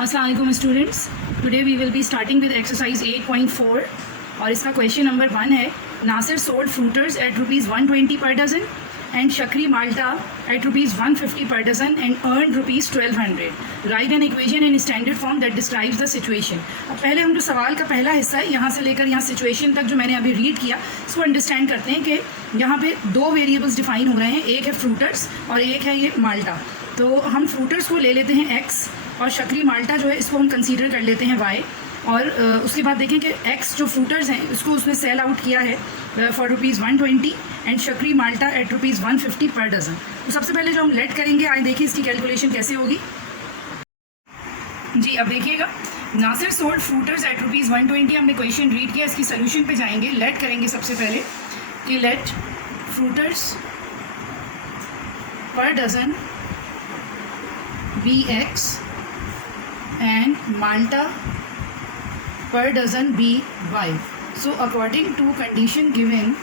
अस्सलाम students, today we will be starting with exercise 8.4 और इसका क्वेश्चन नंबर 1 है Nasir sold फ्रूटर्स at ₹120 per dozen and शक्री माल्टा at ₹150 per dozen and earned ₹1200. Write an equation in standard form that describes the situation. अब पहले हम जो सवाल का पहला हिस्सा है यहाँ से लेकर यहाँ सिचुएशन तक जो मैंने अभी रीड किया इसको अंडरस्टैंड करते हैं कि यहाँ पे दो वेरिएबल्स डिफाइन हो रहे हैं, एक है फ्रूटर्स और एक है ये माल्टा. तो हम फ्रूटर्स को ले लेते हैं x और शक्री माल्टा जो है इसको हम कंसीडर कर लेते हैं y. और उसके बाद देखें कि x जो फ्रूटर्स हैं उसको उसने सेल आउट किया है फॉर ₹120 एंड शक्री माल्टा एट ₹150 पर डज़न. तो सबसे पहले जो हम लेट करेंगे आए देखिए इसकी कैलकुलेशन कैसे होगी जी. अब देखिएगा नासिर सोल्ड फ्रूटर्स एट ₹120 हमने क्वेश्चन रीड किया, इसकी सोल्यूशन पे जाएंगे. लेट करेंगे सबसे पहले कि let fruiters per dozen be x and Malta per dozen be y. So according to condition given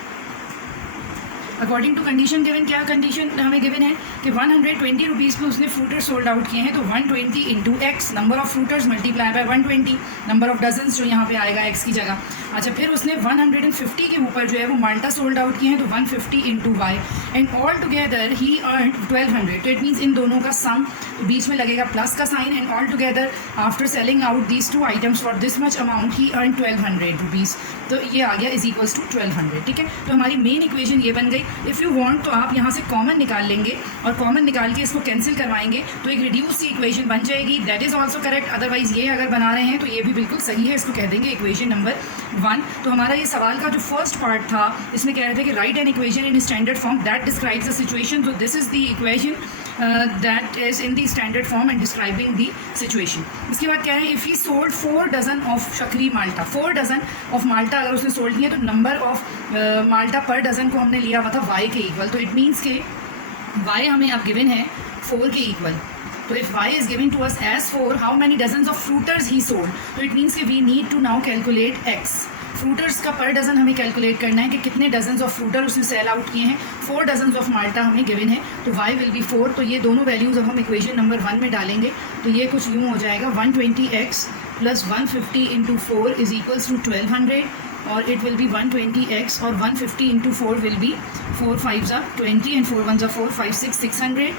क्या कंडीशन हमें गिवन है कि 120 रुपीज़ पे उसने फ्रूटर सोल्ड आउट किए हैं. तो 120 into x number of fruiters multiply by 120 number of dozens जो यहाँ पे आएगा एक्स की जगह. अच्छा, फिर उसने 150 के ऊपर जो है वो माल्टा सोल्ड आउट किए हैं तो 150 into Y and all together he earn 1200. तो इट मीन्स इन दोनों का सम बीच में लगेगा प्लस का sign and all together after selling out these two items for this much amount he earn 1200 rupees. तो ये आ गया इज इक्वल्स टू 1200. ठीक है, तो हमारी मेन इक्वेशन ये बन गई. इफ़ यू वांट तो आप यहाँ से कॉमन निकाल लेंगे और कॉमन निकाल के इसको कैंसिल करवाएंगे तो एक रिड्यूस सी इक्वेशन बन जाएगी. That is also correct. Otherwise ये अगर बना रहे हैं तो ये भी बिल्कुल सही है, इसको कह देंगे इक्वेशन नंबर 1. तो हमारा ये सवाल का जो फर्स्ट पार्ट था इसमें कह रहे थे कि write an equation in standard form that describes the situation. तो this is the equation that is in the standard form and describing the situation. इसके बाद कह रहे हैं if he sold 4 dozen of शक्री Malta, 4 dozen of माल्टा अगर उसने sold किया तो नंबर ऑफ माल्टा पर डज़न को हमने लिया हुआ था y के इक्वल. तो इट मीन्स के y हमें अब गिवन है 4 के इक्वल. तो if y is given to us as 4, how many dozens of fruiters he sold? तो it means कि we need to now calculate x. फ्रूटर्स का पर डज़न हमें कैलकुलेट करना है कि कितने डजन्स ऑफ फ्रूटर उसने सेल आउट किए हैं. 4 डजन्स ऑफ माल्टा हमें गिवन है तो y विल बी 4. तो ये दोनों वैल्यूज़ अब हम इक्वेशन नंबर 1 में डालेंगे तो ये कुछ यूँ हो जाएगा 120x plus 150 into 4 is equals to 1200 और इट विल बी 120x और 150 into 4 will be 4 5s are 20 and 4 1s are 4 5 6 600.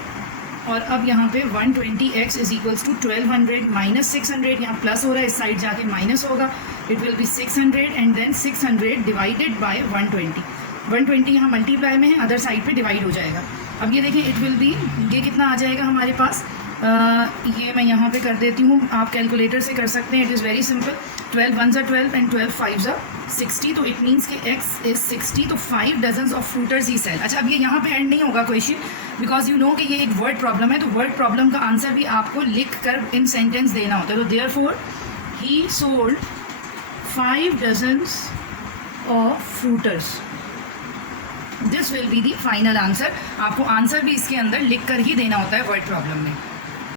और अब यहाँ पे 120x is equals to 1200 minus 600, यहाँ प्लस हो रहा है इस साइड जाके माइनस होगा. It will be 600 and then 600 divided by 120 यहाँ मल्टीप्लाई में है, अदर साइड पे डिवाइड हो जाएगा. अब ये देखें इट विल बी ये कितना आ जाएगा हमारे पास. ये मैं यहाँ पे कर देती हूँ, आप कैलकुलेटर से कर सकते हैं. It is very simple. 12 1s are 12 and 12 5s are 60. तो इट मीन्स कि x इज 60. तो 5 डजन्स ऑफ फ्रूटर्स ही सेल. अच्छा, अब ये यहाँ पे एंड नहीं होगा क्वेश्चन बिकॉज यू नो कि ये एक वर्ड प्रॉब्लम है. तो वर्ड प्रॉब्लम का आंसर भी आपको लिख कर इन सेंटेंस देना होता है. तो therefore he sold 5 dozens of fruiters. This will be the final answer. आपको आंसर भी इसके अंदर लिख कर ही देना होता है वर्ड प्रॉब्लम में.